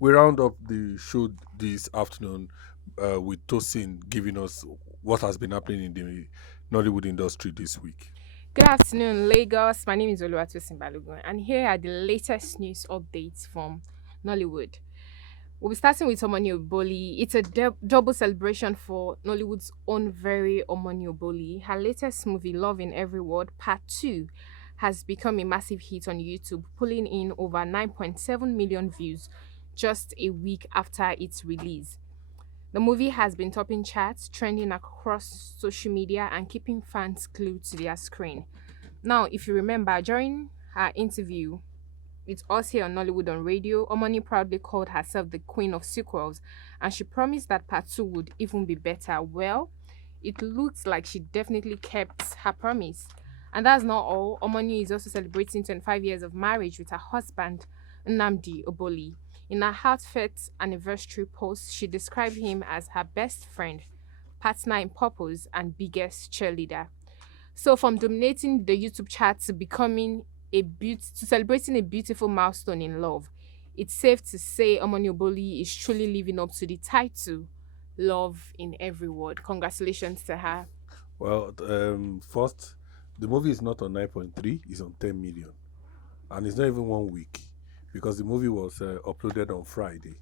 We round up the show this afternoon with Tosin giving us what has been happening in the Nollywood industry this week. Good afternoon, Lagos. My name is Oluwatosin Balogun, and here are the latest news updates from Nollywood. We'll be starting with Omoni Oboli. It's a double celebration for Nollywood's own very Omoni Oboli. Her latest movie, Love in Every Word, Part 2, has become a massive hit on YouTube, pulling in over 9.7 million views just a week after its release. The movie has been topping charts, trending across social media, and keeping fans glued to their screen. Now, if you remember, during her interview with us here on Nollywood on Radio, Omani proudly called herself the queen of sequels, and she promised that part 2 would even be better. Well, it looks like she definitely kept her promise. And that's not all. Omani is also celebrating 25 years of marriage with her husband, Nnamdi Oboli. In her heartfelt anniversary post, she described him as her best friend, partner in purpose, and biggest cheerleader. So from dominating the YouTube chart to becoming to celebrating a beautiful milestone in love, it's safe to say Omoni Oboli is truly living up to the title Love in Every Word. Congratulations to her. Well, first, the movie is not on 9.3, it's on 10 million. And it's not even 1 week because the movie was uploaded on Friday.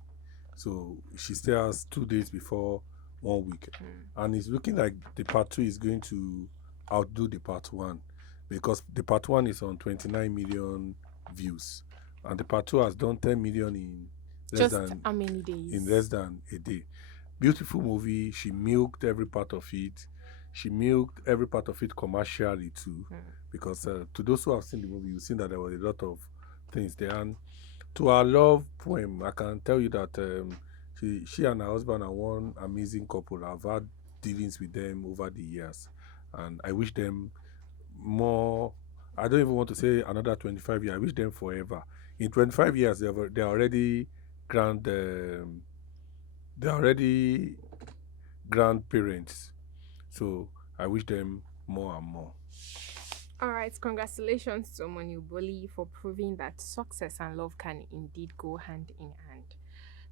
So she still has 2 days before 1 week. And it's looking like the part 2 is going to outdo the part 1 because the part 1 is on 29 million views. And the part 2 has done 10 million less Just than how many in days? less than a day. Beautiful movie. She milked every part of it. She milked every part of it commercially too, because to those who have seen the movie, you've seen that there were a lot of things there. And to our love poem, I can tell you that she and her husband are one amazing couple. I've had dealings with them over the years, and I wish them more. I don't even want to say another 25 years. I wish them forever. In 25 years, they're already grand. They're already grandparents. So I wish them more and more. All right, congratulations to Omoni Oboli for proving that success and love can indeed go hand in hand.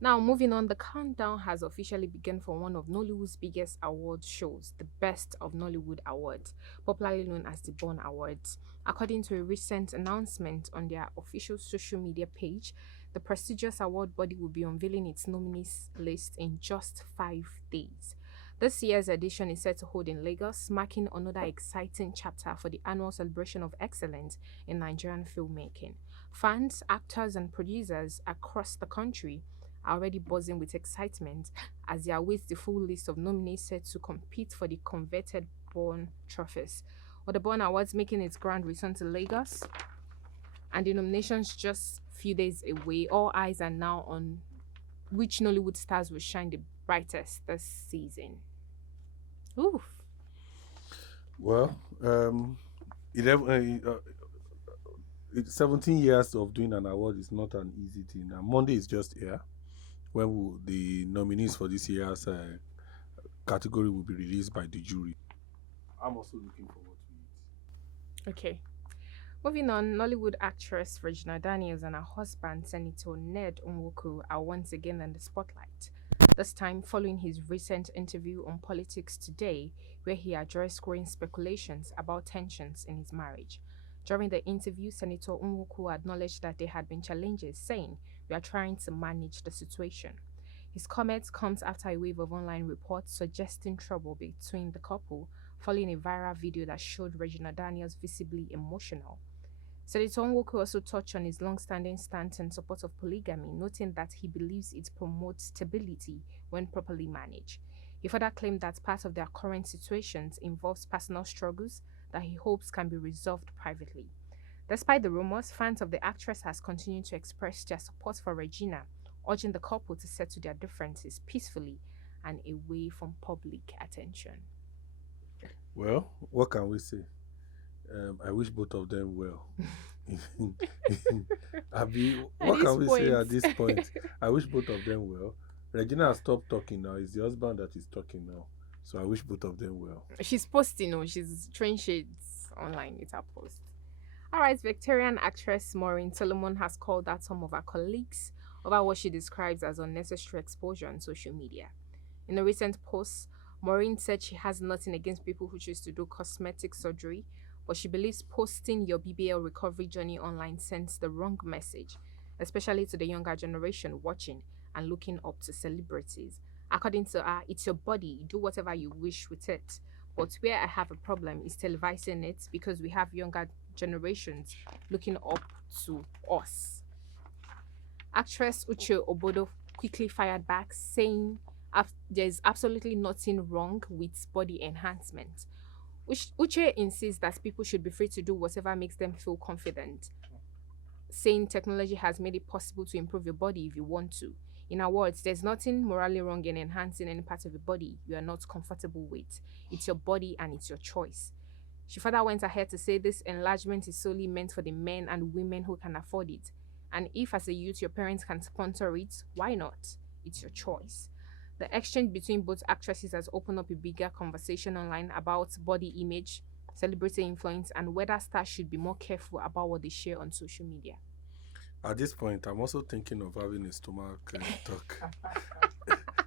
Now, moving on, the countdown has officially begun for one of Nollywood's biggest award shows, the Best of Nollywood Awards, popularly known as the Bond Awards. According to a recent announcement on their official social media page, the prestigious award body will be unveiling its nominees list in just 5 days. This year's edition is set to hold in Lagos, marking another exciting chapter for the annual celebration of excellence in Nigerian filmmaking. Fans, actors, and producers across the country are already buzzing with excitement as they await the full list of nominees set to compete for the coveted Born trophies. With the Born Awards making its grand return to Lagos and the nominations just few days away, all eyes are now on which Nollywood stars will shine the brightest this season. Oof. Well, 11, 17 years of doing an award is not an easy thing. And Monday is just here when the nominees for this year's category will be released by the jury. I'm also looking forward to it. Okay. Moving on, Nollywood actress Regina Daniels and her husband, Senator Ned Nwoko, are once again in the spotlight. This time, following his recent interview on Politics Today, where he addressed growing speculations about tensions in his marriage. During the interview, Senator Nwoko acknowledged that there had been challenges, saying, "We are trying to manage the situation." His comments comes after a wave of online reports suggesting trouble between the couple, following a viral video that showed Regina Daniels visibly emotional. Senator Nwoko also touched on his long-standing stance in support of polygamy, noting that he believes it promotes stability when properly managed. He further claimed that part of their current situations involves personal struggles that he hopes can be resolved privately. Despite the rumors, fans of the actress has continued to express their support for Regina, urging the couple to settle their differences peacefully and away from public attention. Well, what can we say? I wish both of them well. Abi, At what this can we say point, at this point? I wish both of them well. Regina has stopped talking now. It's the husband that is talking now. So I wish both of them well. she's posting, she's throwing shades online with her post. All right, Victorian actress Maureen Solomon has called out some of her colleagues over what she describes as unnecessary exposure on social media. In a recent post, Maureen said she has nothing against people who choose to do cosmetic surgery, but she believes posting your BBL recovery journey online sends the wrong message, especially to the younger generation watching and looking up to celebrities. According to her, it's your body, do whatever you wish with it. But where I have a problem is televising it because we have younger generations looking up to us. Actress Uche Obodo quickly fired back, saying there's absolutely nothing wrong with body enhancement. Uche insists that people should be free to do whatever makes them feel confident, saying technology has made it possible to improve your body if you want to. In our words, there's nothing morally wrong in enhancing any part of your body you are not comfortable with. It's your body and it's your choice. She further went ahead to say this enlargement is solely meant for the men and women who can afford it. And if, as a youth, your parents can sponsor it, why not? It's your choice. The exchange between both actresses has opened up a bigger conversation online about body image, celebrity influence, and whether stars should be more careful about what they share on social media. At this point, I'm also thinking of having a stomach talk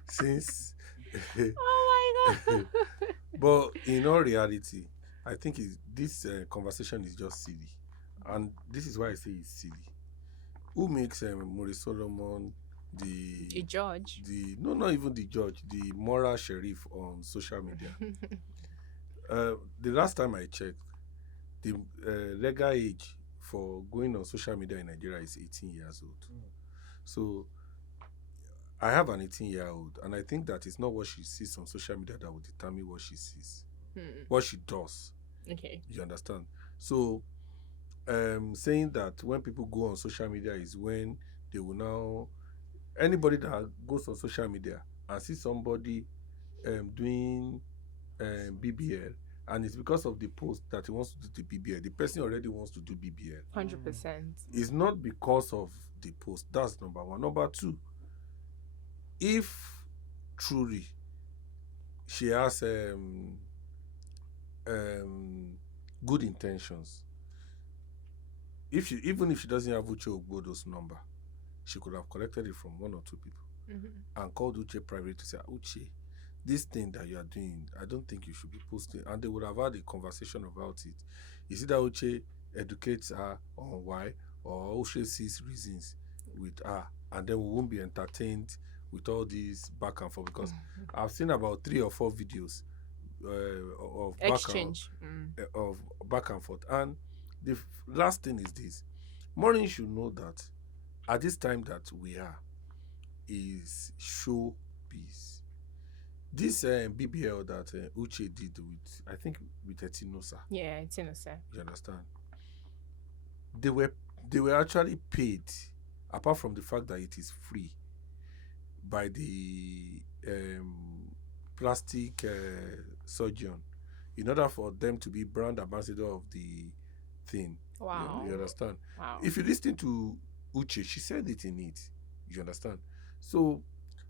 since. Oh my god! But in all reality, I think this conversation is just silly, and this is why I say it's silly. Who makes Maurice Solomon A judge. the no, not even the judge, the moral sheriff on social media? The last time I checked, the legal age for going on social media in Nigeria is 18 years old. So I have an 18-year-old, and I think that it's not what she sees on social media that will determine what she sees, what she does. Okay. You understand? So saying that when people go on social media is when they will now, anybody that goes on social media and see somebody doing BBL, and it's because of the post that he wants to do the BBL, the person already wants to do BBL. 100%. It's not because of the post. That's number one. Number two, if truly she has good intentions, even if she doesn't have Uche Obodo's number, she could have collected it from one or two people and called Uche private to say, Uche, this thing that you are doing, I don't think you should be posting. And they would have had a conversation about it. Is it that Uche educates her on why, or Uche sees reasons with her, and then we won't be entertained with all these back and forth? Because I've seen about 3 or 4 videos of Exchange. of back and forth. And the last thing is this: Maureen should know that at this time that we are is showbiz. This BBL that Uche did with, I think, with Etinosa. Yeah, it's innocent. You understand? They were actually paid, apart from the fact that it is free, by the plastic surgeon, in order for them to be brand ambassador of the thing. Wow. You understand? Wow. If you listen to Uche, she said it in it. You understand? So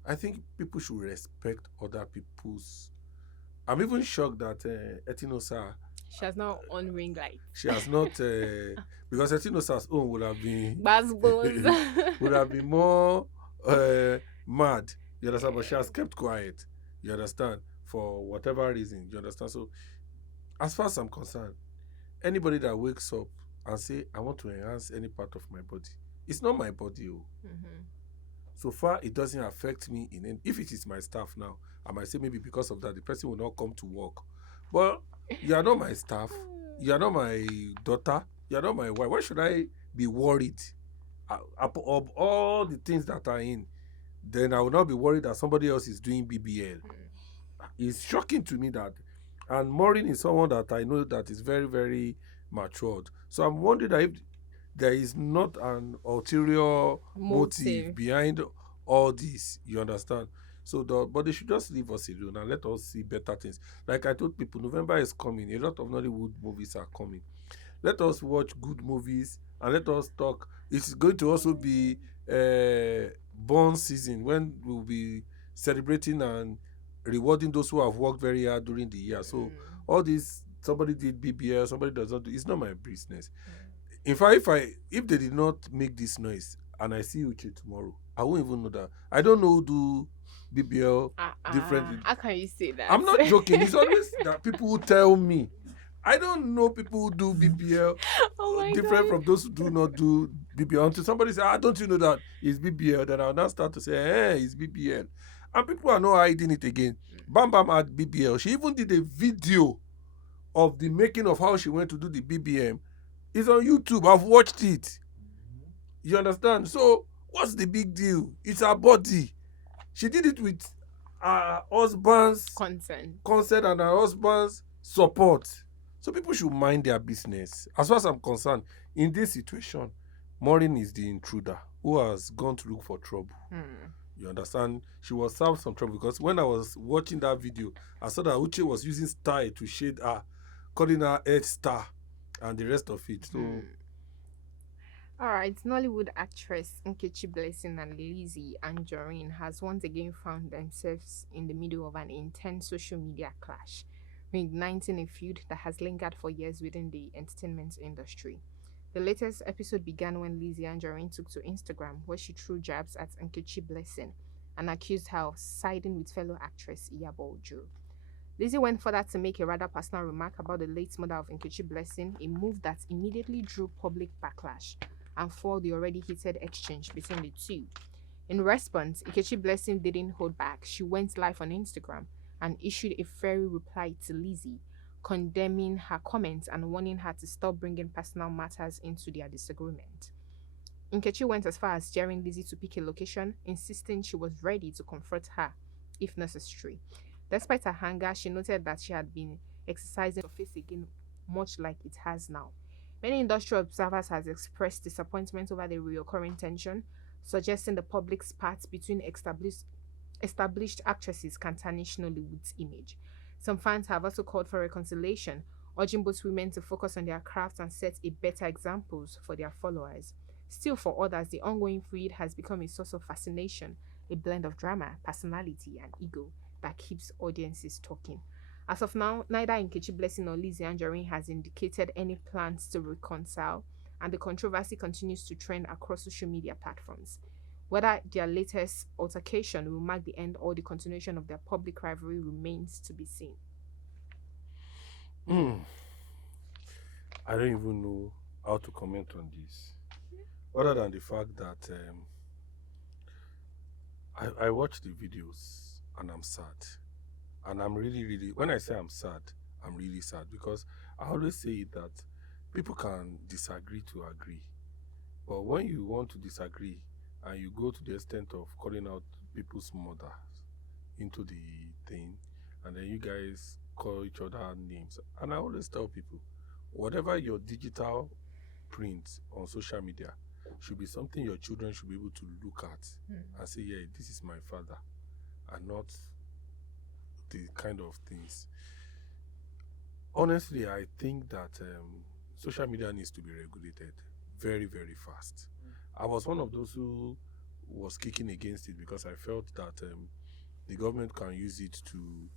I think people should respect other people's. I'm even shocked that Etinosa, she has not on ring light. she has not because Etinosa's own would have been would have been more mad. You understand? But she has kept quiet. You understand? For whatever reason. You understand? So as far as I'm concerned, anybody that wakes up and say, I want to enhance any part of my body, it's not my body. So far, it doesn't affect me in any. If it is my staff now, I might say maybe because of that, the person will not come to work. But you are not my staff. You are not my daughter. You are not my wife. Why should I be worried of all the things that are in? Then I will not be worried that somebody else is doing BBL. It's shocking to me that, and Maureen is someone that I know that is very, very matured. So I'm wondering that if there is not an ulterior motive behind all this, you understand? So, but they should just leave us alone and let us see better things. Like I told people, November is coming. A lot of Nollywood movies are coming. Let us watch good movies and let us talk. It's going to also be born season when we'll be celebrating and rewarding those who have worked very hard during the year. So all this, somebody did BBL, somebody does not do, it's not my business. In fact, if they did not make this noise, and I see Uche tomorrow, I won't even know that. I don't know who do BBL different. How can you say that? I'm not joking. It's always that people who tell me. I don't know people who do BBL Oh my different God. from those who do not do BBL. Until somebody say, don't you know that it's BBL? Then I'll now start to say, it's BBL. And people are not hiding it again. Bam Bam had BBL. She even did a video of the making of how she went to do the BBM. It's on YouTube. I've watched it. You understand? So what's the big deal? It's her body. She did it with her husband's consent and her husband's support. So people should mind their business. As far as I'm concerned, in this situation, Maureen is the intruder who has gone to look for trouble. You understand? She was served some trouble because when I was watching that video, I saw that Uche was using style to shade her, calling her Edge Star and the rest of it. So All right, Nollywood actress Nkechi Blessing and Lizzy Anjorin has once again found themselves in the middle of an intense social media clash, reigniting a feud that has lingered for years within the entertainment industry. The latest episode began when Lizzy Anjorin took to Instagram, where she threw jabs at Nkechi Blessing and accused her of siding with fellow actress Obodo. Lizzy went further to make a rather personal remark about the late mother of Nkechi Blessing, a move that immediately drew public backlash and fueled the already heated exchange between the two. In response, Nkechi Blessing didn't hold back. She went live on Instagram and issued a fiery reply to Lizzy, condemning her comments and warning her to stop bringing personal matters into their disagreement. Nkechi went as far as daring Lizzy to pick a location, insisting she was ready to confront her if necessary. Despite her anger, she noted that she had been exercising her face again, much like it has now. Many industry observers have expressed disappointment over the recurring tension, suggesting the public spat between established actresses can tarnish Nollywood's image. Some fans have also called for reconciliation, urging both women to focus on their craft and set a better examples for their followers. Still, for others, the ongoing feud has become a source of fascination, a blend of drama, personality, and ego that keeps audiences talking. As of now, neither Nkechi Blessing nor Lizzy Anjorin has indicated any plans to reconcile, and the controversy continues to trend across social media platforms. Whether their latest altercation will mark the end or the continuation of their public rivalry remains to be seen. I don't even know how to comment on this, other than the fact that I watch the videos and I'm sad. And I'm really, when I say I'm sad, I'm really sad because I always say that people can disagree to agree. But when you want to disagree and you go to the extent of calling out people's mothers into the thing, and then you guys call each other names. And I always tell people, whatever your digital print on social media should be something your children should be able to look at and say, yeah, this is my father, and not the kind of things. Honestly, I think that social media needs to be regulated very, very fast. I was one of those who was kicking against it because I felt that the government can use it to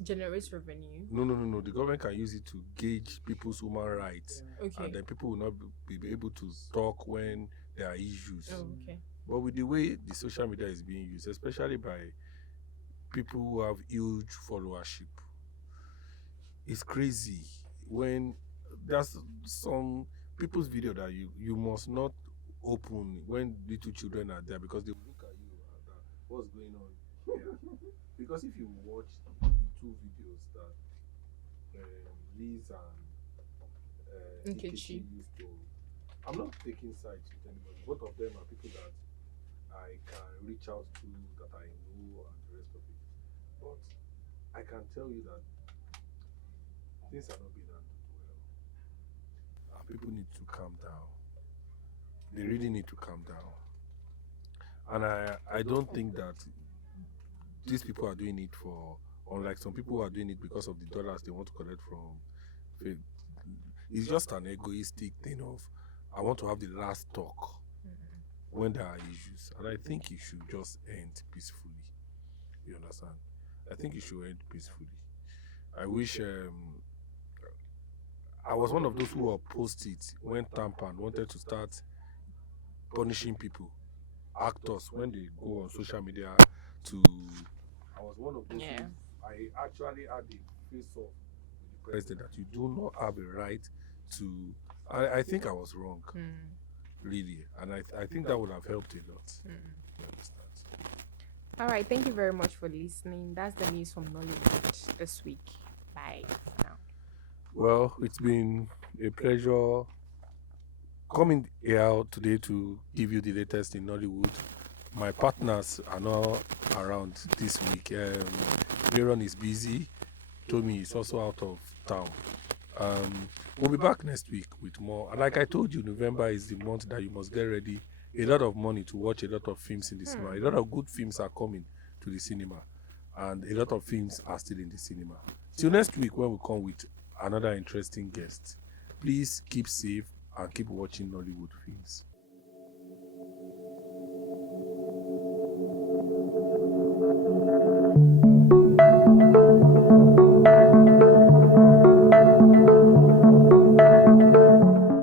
generate revenue. No. The government can use it to gauge people's human rights, Okay. and then people will not be able to talk when there are issues. Oh, okay. But with the way the social media is being used, especially by people who have huge followership, it's crazy. When there's some people's video that you must not open when little children are there because they will look at you and what's going on here. Because if you watch the two videos that Liz and Nkechi used to, I'm not taking sides with anybody. Both of them are people that I can reach out to, that I know, and the rest of it. But I can tell you that things are not being handled well. And people need to calm down. They really need to calm down. And I don't think that these people are doing it for, unlike some people who are doing it because of the dollars they want to collect from. It's just an egoistic thing of, I want to have the last talk when there are issues. And I think it should just end peacefully. You understand? I think it should end peacefully. I wish I was one of those who opposed it when Tampan wanted to start punishing people, actors, when they go on social media to. I was one of those. Yeah. I actually had a face-off with the president that you do not have a right to. I think I was wrong, really, and I think that would have helped a lot. You understand? All right. Thank you very much for listening. That's the news from Nollywood this week. Bye for now. Well, it's been a pleasure coming here today to give you the latest in Nollywood. My partners are not around this week. Aaron is busy. Tommy is also out of town. We'll be back next week with more. And like I told you, November is the month that you must get ready. A lot of money to watch a lot of films in the cinema. A lot of good films are coming to the cinema. And a lot of films are still in the cinema. Till next week when we come with another interesting guest. Please keep safe and keep watching Nollywood films.